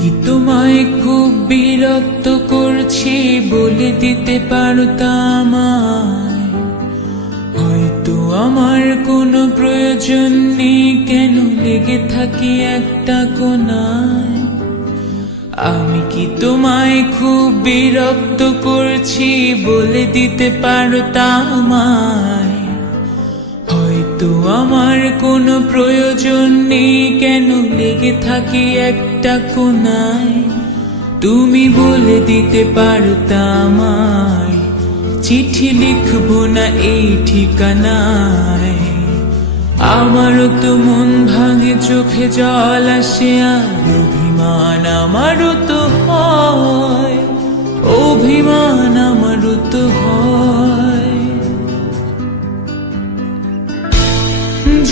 কি তোমায় খুব বিরক্ত করছি বলে দিতে পারতাম আমায়? হয়তো আমার কোনো প্রয়োজন নেই, কেন লেগে থাকি একটা কোণায়? আমি কি তোমায় খুব বিরক্ত করছি বলে দিতে পারতাম আমায়? হয়তো আমার কোনো প্রয়োজন নেই, কেন লেগে থাকি একটা কোণায়? তুমি বলে দিতে পারতাম আমায়, চিঠি লিখবো না এই ঠিকানায়। আমারও তো মন ভাঙে, চোখে জল আসে, আর অভিমান আমারও তো হয়, অভিমান আমারও তো হয়।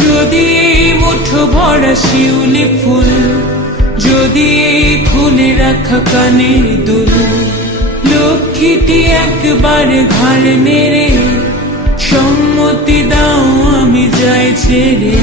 যদি এই মুঠো ভরা শিউলি ফুল, যদি এই খুলে রাখা কানের দুল, লক্ষ্মীটি একবার ঘাড় নেড়ে সম্মতি দাও আমি যাই ছেড়ে।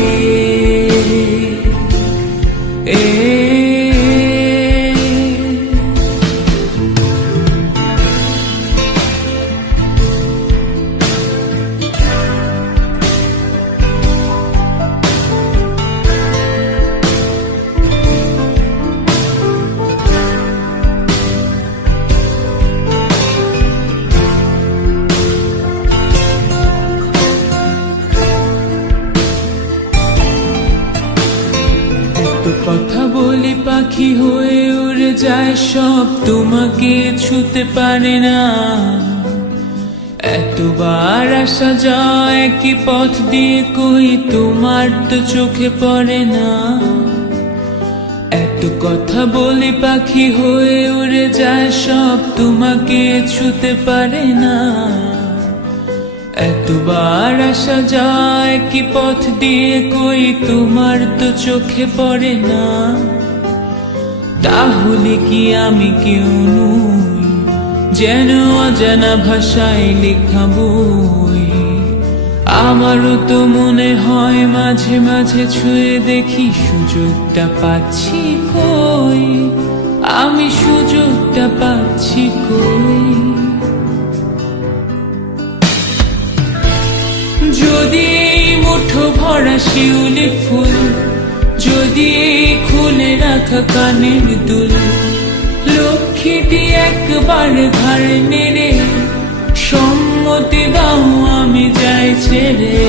কথা বলি পাখি হয়ে উড়ে যায় সব, তোমাকে ছুতে পারে না। এতবার আসা যায় কি পথ দিয়ে, কই তোমার তো চোখে পড়ে না। এত কথা বলি পাখি হয়ে উড়ে যায় সব, তোমাকে ছুতে পারে না। এতবার আসা যায় কি পথ দিয়ে, কই তোমার তো চোখে পড়ে না। তাহলে কি আমি কেউ নই, যেন অজানা ভাষায় লেখা বই? আমারও তো মনে হয় মাঝে মাঝে ছুঁয়ে দেখি, সুযোগটা পাচ্ছি কই, আমি সুযোগটা পাচ্ছি কই? যদি এই মুঠো ভরা শিউলি ফুল, যদি এই খুলে রাখা কানের দুল, লক্ষ্মীটি একবার ঘাড় নেড়ে সম্মতি দাও আমি যাই ছেড়ে।